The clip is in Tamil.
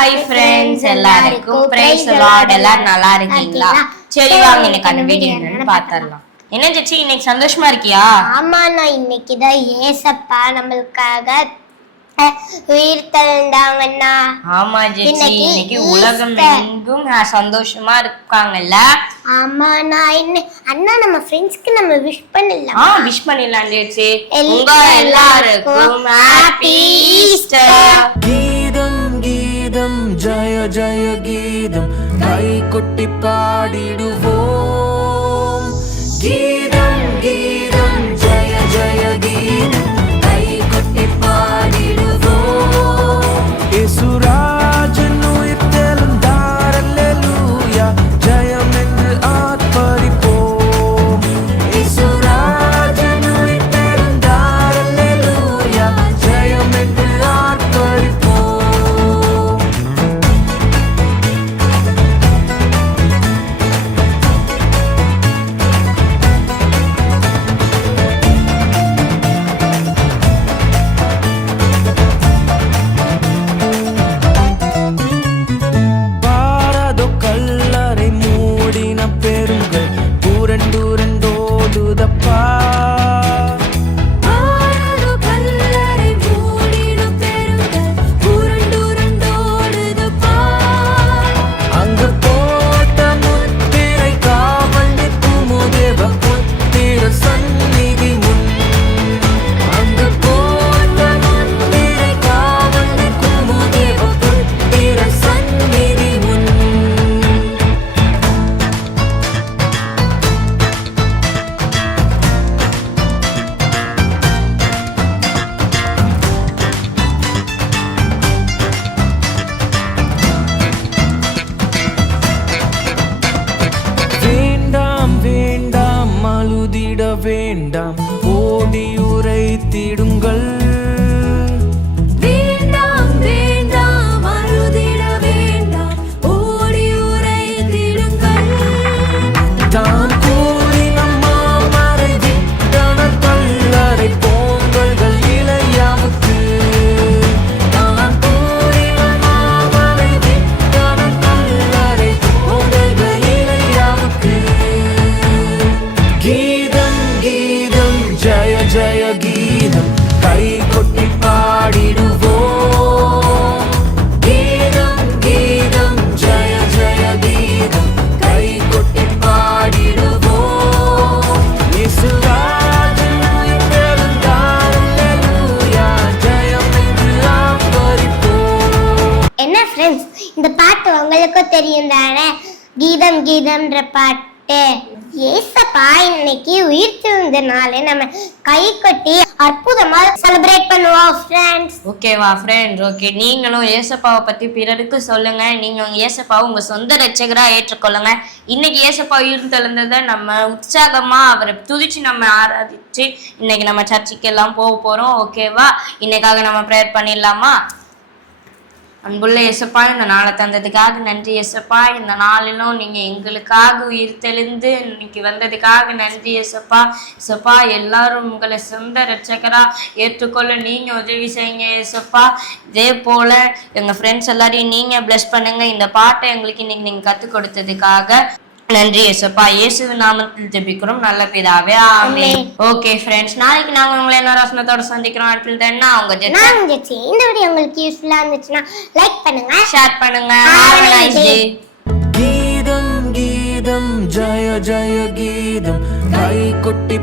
ஹாய் ஃப்ரெண்ட்ஸ், எல்லாருக்கும் பிரைஸ் தி லார்ட். எல்லாரும் நல்லா இருக்கீங்களா? சரி வாங்க இன்னைக்கு வீடியோ என்னன்னு பார்த்தறலாம். என்ன ஜெச்சி இன்னைக்கு சந்தோஷமா இருக்கியா? ஆமா, நான் இன்னைக்கு தான் ஏசப்பா நம்மளுக்காக உயிர் தந்தாங்கண்ணா. ஆமா ஜெச்சி, இன்னைக்கு உலகம் எங்கும் சந்தோஷமா இருக்காங்கல்ல. ஆமா, நான் அண்ணா நம்ம ஃப்ரெண்ட்ஸ்க்கு நம்ம விஷ் பண்ணலாம். விஷ் பண்ணிடலாம் ஜெச்சி. உங்க எல்லாருக்கும் ஹாப்பி ஈஸ்டர். கீதம் கீதம் ஜய ஜய கீதம் கை கொட்டி பாடிடுவோம். கீதம் கீதம் ஜய ஜய கீதம் கை கொட்டி பாடிடுவோம். இயேசுராஜன் உயிர்த்தெழுந்தார், அல்லேலூயா, ஜெயம் என்று ஆர்ப்பரிப்போம். இயேசுராஜன் உயிர்த்தெழுந்தார், அல்லேலூயா, ஜெயம் என்று ஆர்ப்பரிப்போம். பாரதோ கல்லறை மூடின பெருங்கள் புரண்டுரண்டோடுதப்பா. பாரதோ கல்லறை மூடின பெருங்கள் புரண்டுரண்டோடுதப்பா. அங்கு போட்ட முத்திரை காவல் நிற்கும் தேவ புத்திர சந்நிதி முன். அங்கு போட்ட முத்திரை காவல் நிற்கும் தேவ புத்திர சந்நிதி முன். வேண்டாம் வேண்டாம் அழுதிட வேண்டாம், ஓடி உரைத்திடுங்கள். வேண்டாம் வேண்டாம் அழுதிட வேண்டாம், ஓடி உரைத்திடுங்கள். தான் கூறி நம்மாமரை விட்டனர் கல்லறை பொங்கல்கள் இளையாவுக்கு. தான் கூறி நம்மாமரை விட்டனர் கல்லறை பொங்கல்கள் இளையாவுக்கு. கீதம் கீதம் ஜய ஜய கீதம் கை கொட்டி பாடிடுவோம். கீதம் கீதம் ஜய ஜய கீதம் கை கொட்டி பாடிடுவோம். இயேசுராஜன் உயிர்த்தெழுந்தார், அல்லேலூயா, ஜெயம் என்று ஆர்ப்பரிப்போம். என்ன ஃப்ரெண்ட்ஸ், இந்த பாட்டு உங்களுக்கும் தெரியும் தானே? கீதம் கீதம்ன்ற பாட்டு. ஏசப்பா இன்னைக்கு உயிர்த்தெழுந்த நாளை நம்ம கை கொட்டி அற்புதமா செலிப்ரேட் பண்ணுவோம் ஃப்ரெண்ட்ஸ். ஓகேவா ஃப்ரெண்ட்ஸ்? ஓகே, நீங்களும் ஏசப்பாவை பத்தி பிறருக்கு சொல்லுங்க. நீங்க உங்க ஏசப்பாவை உங்க சொந்த ரட்சகரா ஏற்றுக்கொள்ளுங்க. இன்னைக்கு ஏசப்பா உயிர்த்தெழுந்ததை நம்ம உற்சாகமா அவரை துதிச்சு நம்ம ஆராதிச்சு இன்னைக்கு நம்ம சர்ச்சுக்கு எல்லாம் போக போறோம். ஓகேவா? இன்னைக்காக நம்ம ப்ரேயர் பண்ணிடலாமா? அன்புள்ள இயேசப்பா, இந்த நாளை தந்ததுக்காக நன்றி இயேசப்பா. இந்த நாளிலும் நீங்க எங்களுக்காக உயிர் தெளிந்து இன்னைக்கு வந்ததுக்காக நன்றி இயேசப்பா. இயேசப்பா, எல்லாரும் உங்களை சொந்த ரட்சகரா ஏற்றுக்கொள்ள நீங்க உதவி செய்யுங்க இயேசப்பா. இதே போல எங்க ஃப்ரெண்ட்ஸ் எல்லாரையும் நீங்க பிளஸ் பண்ணுங்க. இந்த பாட்டை எங்களுக்கு இன்னைக்கு நீங்க கற்றுக் கொடுத்ததுக்காக நன்றி இயேசப்பா. இயேசு நாமத்தில் ஜெபிக்கிறோம் நல்ல பிதாவே, ஆமென். ஓகே ஃப்ரெண்ட்ஸ், நாளைக்கு நாங்க உங்களை இன்னொரு வசனத்தோட சந்திக்கிறோம். until then உங்க ஜெச்சி. இந்த வீடியோ உங்களுக்கு யூஸ்ஃபுல்லா இருந்துச்சுன்னா லைக் பண்ணுங்க, ஷேர் பண்ணுங்க. Have a nice day. கீதம் கீதம் ஜய ஜய கீதம் கை கொட்டி